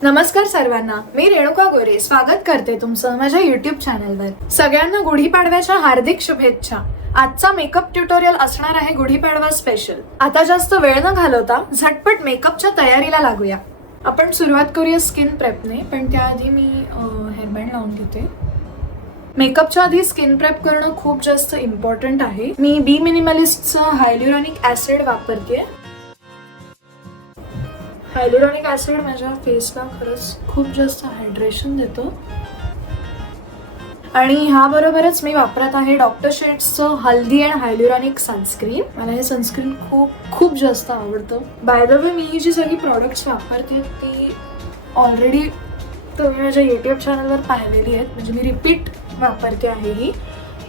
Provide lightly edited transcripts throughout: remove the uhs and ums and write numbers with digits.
नमस्कार सर्वांना, मी रेणुका गोरे स्वागत करते तुमचं माझ्या युट्यूब चॅनलवर. सगळ्यांना गुढीपाडव्याच्या हार्दिक शुभेच्छा. आजचा मेकअप ट्युटोरियल असणार आहे गुढीपाडवा स्पेशल. आता जास्त वेळ न घालवता झटपट मेकअपच्या तयारीला लागूया. आपण सुरुवात करूया स्किन प्रेपने, पण त्याआधी मी हेअरबँड लावून घेते. मेकअपच्या आधी स्किन प्रेप करणं खूप जास्त इम्पॉर्टंट आहे. मी बी मिनिमलिस्टचं हायल्युरॉनिक ऍसिड वापरते. हायल्युरॉनिक ऍसिड माझ्या फेसला खरंच खूप जास्त हायड्रेशन देतो. आणि ह्याबरोबरच मी वापरत आहे डॉक्टर शेट्सचं हल्दी अँड हायल्युरॉनिक सनस्क्रीन. मला हे सनस्क्रीन खूप जास्त आवडतं. बाय द वे, मी जी सगळी प्रॉडक्ट्स वापरते ती ऑलरेडी तुम्ही माझ्या यूट्यूब चॅनलवर पाहिलेली आहेत, म्हणजे मी रिपीट वापरते आहे ही.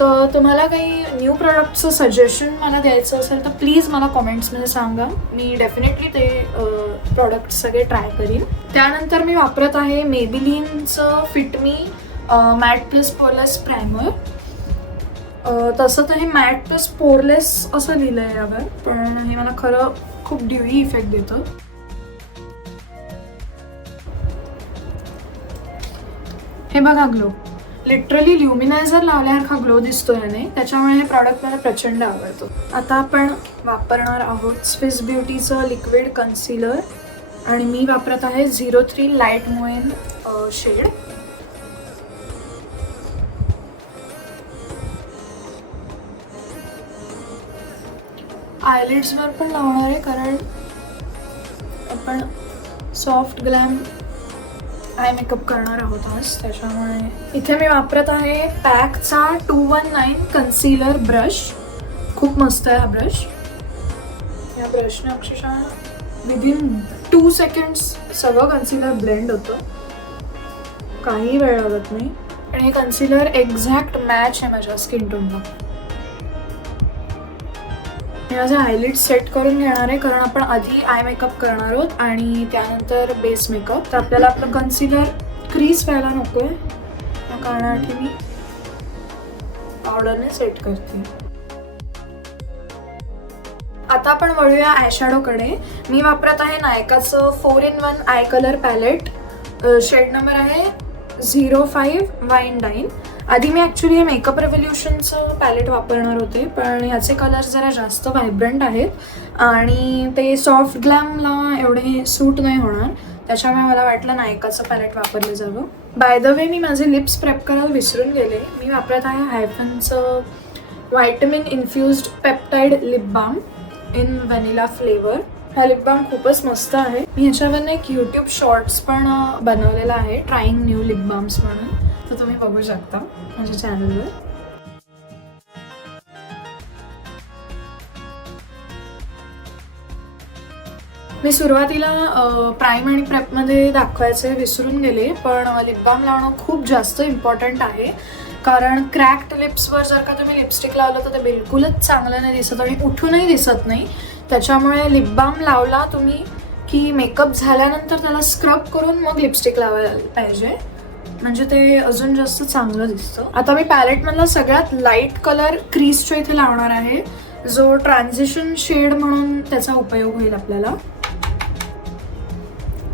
तर तुम्हाला काही न्यू प्रोडक्टचं सजेशन मला द्यायचं असेल तर प्लीज मला कॉमेंट्समध्ये सांगा. मी डेफिनेटली ते प्रॉडक्ट सगळे ट्राय करीन. त्यानंतर मी वापरत आहे मेबिलिनचं फिट मी मॅट प्लस पोरलेस प्रायमर. तसं तर हे मॅट प्लस पोरलेस असं लिहिलं आहे यावर, पण हे मला खरं खूप ड्यूई इफेक्ट देतं. हे बघा ग्लो, लिटरली ल्युमिनायझर लावल्यासारखा ग्लो दिसतो याने, त्याच्यामुळे हे प्रॉडक्ट मला प्रचंड आवडतो. आता आपण वापरणार आहोत स्विस ब्युटीचं लिक्विड कन्सिलर आणि मी वापरत आहे 03 लाईट मोएन शेड. आयलिड्सवर पण लावणार आहे, कारण आपण सॉफ्ट ग्लॅम आय मेकअप करणार आहोत आज, त्याच्यामुळे. इथे मी वापरत आहे पॅकचा 219 कन्सिलर ब्रश. खूप मस्त आहे हा ब्रश. या ब्रशने अक्षरशः विदिन 2 सेकंड्स सगळं कन्सिलर ब्लेंड होतं, काही वेळ लागत नाही. आणि हे कन्सिलर एक्झॅक्ट मॅच आहे माझ्या स्किन टोनला. मी माझे आयलिड्स सेट करून घेणार आहे, कारण आपण आधी आय मेकअप करणार आहोत आणि त्यानंतर बेस मेकअप. तर आपल्याला आपलं कन्सिलर क्रीज व्हायला नको आहे, त्या कारणासाठी मी पावडरने सेट करते. आता आपण वळूया आयशॅडोकडे. मी वापरत आहे नायकाचं 4in1 eye colour palette. Shade number आहे 05 वाईन डाईन. आधी मी ॲक्च्युली हे मेकअप रेव्होल्युशनचं पॅलेट वापरणार होते, पण ह्याचे कलर्स जरा जास्त व्हायब्रंट आहेत आणि ते सॉफ्ट ग्लॅमला एवढे सूट नाही होणार, त्याच्यामुळे मला वाटलं नायकाचं पॅलेट वापरलं जावं. बाय द वे, मी माझे लिप्स प्रेप करायला विसरून गेले. मी वापरत आहे हायफनचं vitamin infused peptide lip balm in vanilla flavour. हा लिप बाम खूपच मस्त आहे. मी ह्याच्यावरनं एक यूट्यूब शॉर्ट्स पण बनवलेला आहे, ट्राईंग न्यू लिप बाम्स म्हणून, तर तुम्ही बघू शकता माझ्या चॅनलवर. मी सुरुवातीला प्राईम आणि प्रेपमध्ये दाखवायचे विसरून गेले, पण लिप बाम लावणं खूप जास्त इम्पॉर्टंट आहे, कारण क्रॅक्ड लिप्सवर जर का तुम्ही लिपस्टिक लावलं तर ते बिलकुलच चांगलं नाही दिसत आणि उठूनही दिसत नाही. त्याच्यामुळे लिप बाम लावला तुम्ही की मेकअप झाल्यानंतर त्याला स्क्रब करून मग लिपस्टिक लावायला पाहिजे, म्हणजे ते अजून जास्त चांगलं दिसतं. आता मी पॅलेटमधला सगळ्यात लाईट कलर क्रीजच्या इथे लावणार आहे, जो ट्रान्झिशन शेड म्हणून त्याचा उपयोग होईल आपल्याला.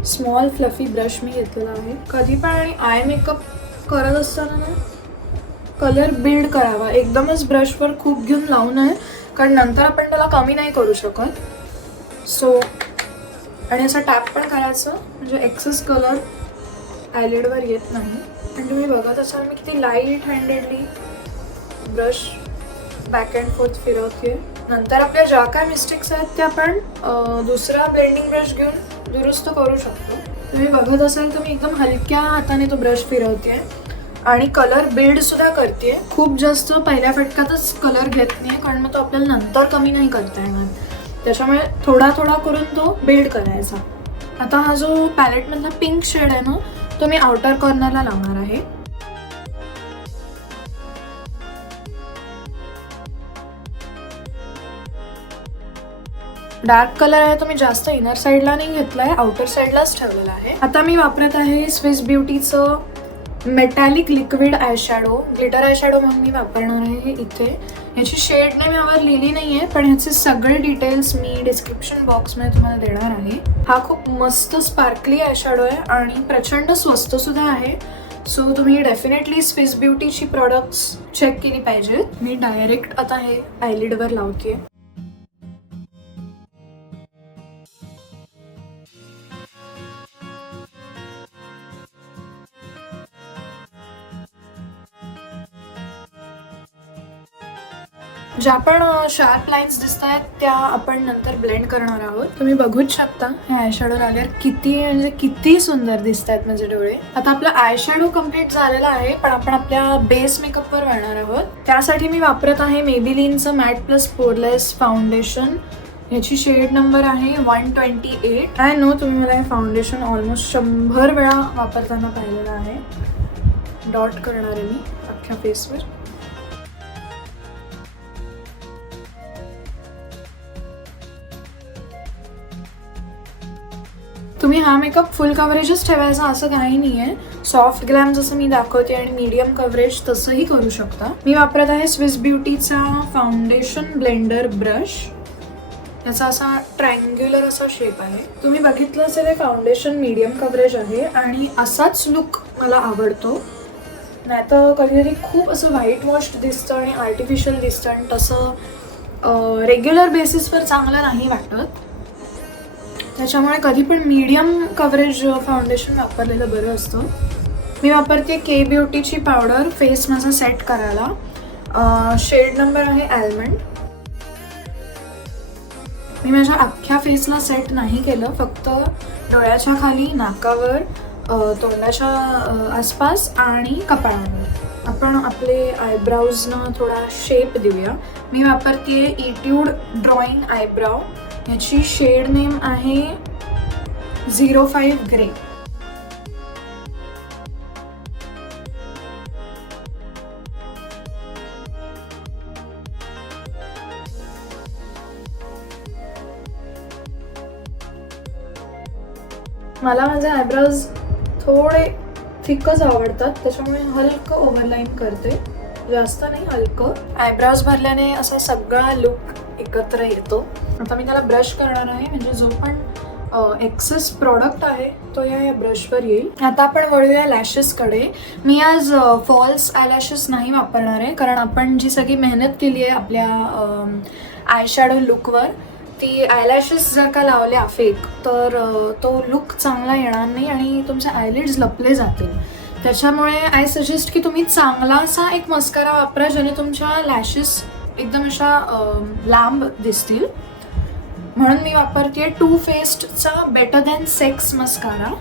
स्मॉल फ्लफी ब्रश मी घेतलेला आहे. कधी पण आणि आय मेकअप करत असताना ना कलर बिल्ड करावा, एकदमच ब्रशवर खूप घेऊन लावू नये, कारण नंतर आपण त्याला कमी नाही करू शकत. सो आणि असं टॅप पण करायचं, म्हणजे एक्सेस कलर आयलिडवर येत नाही. आणि तुम्ही बघत असाल मी किती light handedly brush back and fourth फिरवते. नंतर आपल्या ज्या काय मिस्टेक्स आहेत त्या आपण दुसरा ब्लेंडिंग ब्रश घेऊन दुरुस्त करू शकतो. तुम्ही बघत असाल तर मी एकदम हलक्या हाताने तो ब्रश फिरवते आणि कलर बिल्ड सुद्धा करते. खूप जास्त पहिल्या फटक्यातच कलर घेत नाही, कारण मग तो आपल्याला नंतर कमी नाही करता येणार, त्याच्यामुळे थोडा थोडा करून तो बिल्ड करायचा. आता हा जो पॅलेटमधला पिंक शेड आहे ना, तो मी आउटर कॉर्नरला लावणार आहे. डार्क कलर आहे तो मी जास्त इनर साईडला नाही घेतलाय, आउटर साईडलाच ठेवलेला आहे. आता मी वापरत आहे स्विस ब्युटीचं metallic liquid eyeshadow. Glitter eyeshadow म्हणून मी वापरणार आहे इथे. ह्याची शेड नेम यावर लिहिली नाही आहे, पण ह्याचे सगळे डिटेल्स मी डिस्क्रिप्शन बॉक्समध्ये तुम्हाला देणार आहे. हा खूप मस्त स्पार्कली आय शॅडो आहे आणि प्रचंड स्वस्त सुद्धा आहे. सो तुम्ही डेफिनेटली स्विस ब्युटीची प्रॉडक्ट्स चेक केली पाहिजेत. मी डायरेक्ट आता हे आयलिडवर लावते. ज्या पण शार्प लाईन्स दिसत आहेत त्या आपण नंतर ब्लेंड करणार आहोत. तुम्ही बघूच शकता हे आय शॅडो लावल्यावर किती सुंदर दिसत आहेत माझे डोळे. आता आपला आय शॅडो कम्प्लीट झालेला आहे, पण आपण आपल्या बेस मेकअपवर वळणार आहोत. त्यासाठी मी वापरत आहे मेबेलिनचं मॅट प्लस पोरलेस फाउंडेशन. याची शेड नंबर आहे 128. आय नो तुम्ही मला हे फाउंडेशन ऑलमोस्ट 100 वेळा वापरताना पाहिलेलं आहे. डॉट करणार आहे मी अख्ख्या फेसवर. तुम्ही हा मेकअप फुल कव्हरेजच ठेवायचा असं काही नाही आहे. सॉफ्ट ग्लॅम जसं मी दाखवते आणि मीडियम कव्हरेज तसंही करू शकता. मी वापरत आहे स्विस ब्युटीचा फाउंडेशन ब्लेंडर ब्रश. याचा असा ट्रायंग्युलर असा शेप आहे. तुम्ही बघितलं असेल हे फाउंडेशन मीडियम कव्हरेज आहे आणि असाच लुक मला आवडतो. नाही तर कधीतरी खूप असं व्हाईट वॉश दिसतं आणि आर्टिफिशियल दिसतं आणि तसं रेग्युलर बेसिसवर चांगलं नाही वाटत. त्याच्यामुळे कधी पण मीडियम कव्हरेज फाउंडेशन वापरलेलं बरं असतं. मी वापरते के ब्युटीची पावडर फेस माझा सेट करायला. शेड नंबर आहे आल्मंड. मी माझ्या अख्ख्या फेसला सेट नाही केलं, फक्त डोळ्याच्या खाली, नाकावर, तोंडाच्या आसपास आणि कपाळावर. आपण आपले आयब्राऊजनं थोडा शेप देऊया. मी वापरते इट्यूड ड्रॉइंग आयब्राव. याची शेड नेम आहे 05 ग्रे. मला माझे आयब्राज थोडे थिकच आवडतात, त्याच्यामुळे हलकं ओव्हरलाईन करते, जास्त नाही, हलकं. आयब्राज भरल्याने असा सगळा लुक एकत्र येतो. आता मी त्याला ब्रश करणार आहे, म्हणजे जो पण एक्सेस प्रॉडक्ट आहे तो या ब्रशवर येईल. आता आपण वळूया लॅशेसकडे. मी आज फॉल्स आयलॅशेस नाही वापरणार आहे, कारण आपण जी सगळी मेहनत केली आहे आपल्या आय शॅडो लुकवर, ती आयलॅशेस जर का लावल्या फेक तर तो लुक चांगला येणार नाही आणि तुमचे आयलिड्स लपले जातील. त्याच्यामुळे आय सजेस्ट की तुम्ही चांगलासा एक मस्कारा वापरा, ज्याने तुमच्या लॅशेस एकदम अशा लांब दिसतील. म्हणून मी वापरते टू फेस्टचा बेटर दॅन सेक्स मस्कारा.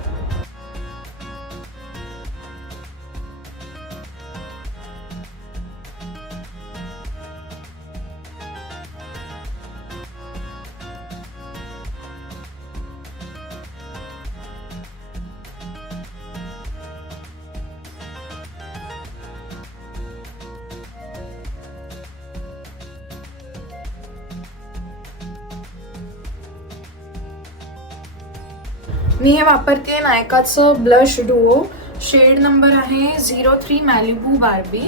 मी हे वापरते नायकाचं ब्लश डुओ. शेड नंबर आहे 03 मॅलिबू बार्बी.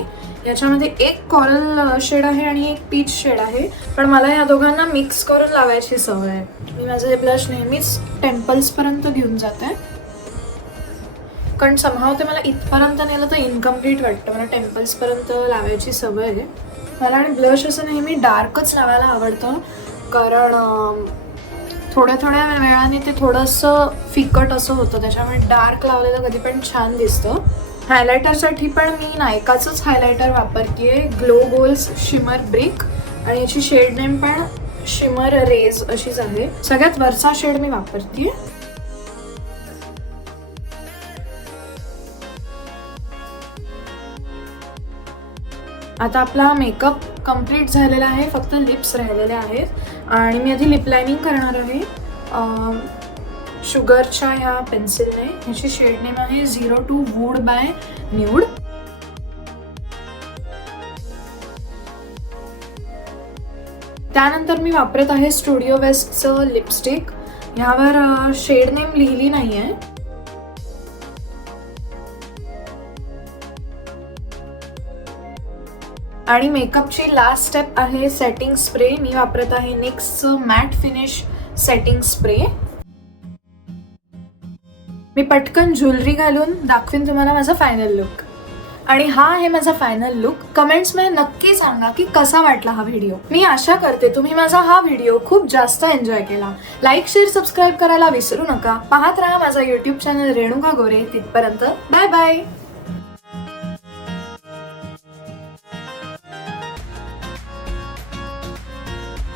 याच्यामध्ये एक कॉरल शेड आहे आणि एक पीच शेड आहे, पण मला या दोघांना मिक्स करून लावायची सवय आहे. मी माझं हे ब्लश नेहमीच टेम्पल्सपर्यंत घेऊन जाते, कारण समहाव ते मला इथपर्यंत नेलं तर इनकम्प्लीट वाटतं. मला टेम्पल्सपर्यंत लावायची सवय आहे. मला आणि ब्लश असं नेहमी डार्कच लावायला आवडतं, कारण थोड्या वेळाने ते थोडंसं फिकट असं होतं, त्याच्यामुळे डार्क लावलेलं कधी पण छान दिसतं. हायलायटरसाठी पण मी नायकाचंच हायलायटर वापरते, ग्लो गोल्स शिमर ब्रिक, आणि याची शेड नेम पण शिमर रेज अशीच आहे. सगळ्यात वरचा शेड मी वापरते. आता आपला मेकअप कम्प्लीट झालेला आहे, फक्त लिप्स राहिलेले आहेत आणि मी आधी लिप लायनिंग करणार आहे शुगरच्या ह्या पेन्सिलने. ह्याची शेड नेम आहे 02 वूड बाय न्यूड. त्यानंतर मी वापरत आहे स्टुडिओ वेस्टचं लिपस्टिक. ह्यावर शेड नेम लिहिली नाही आहे. आणि मेकअपची लास्ट स्टेप आहे सेटिंग स्प्रे. मी वापरत आहे NYXचं मॅट फिनिश सेटिंग स्प्रे. मी पटकन ज्वेलरी घालून दाखवीन तुम्हाला माझा फायनल लुक. आणि हा आहे माझा फायनल लुक. कमेंट्समध्ये नक्की सांगा की कसा वाटला हा व्हिडिओ. मी आशा करते तुम्ही माझा हा व्हिडिओ खूप जास्त एन्जॉय केला. लाईक, शेअर, सबस्क्राईब करायला विसरू नका. पाहत राहा माझा YouTube चॅनल रेणुका गोरे. तिथपर्यंत बाय बाय.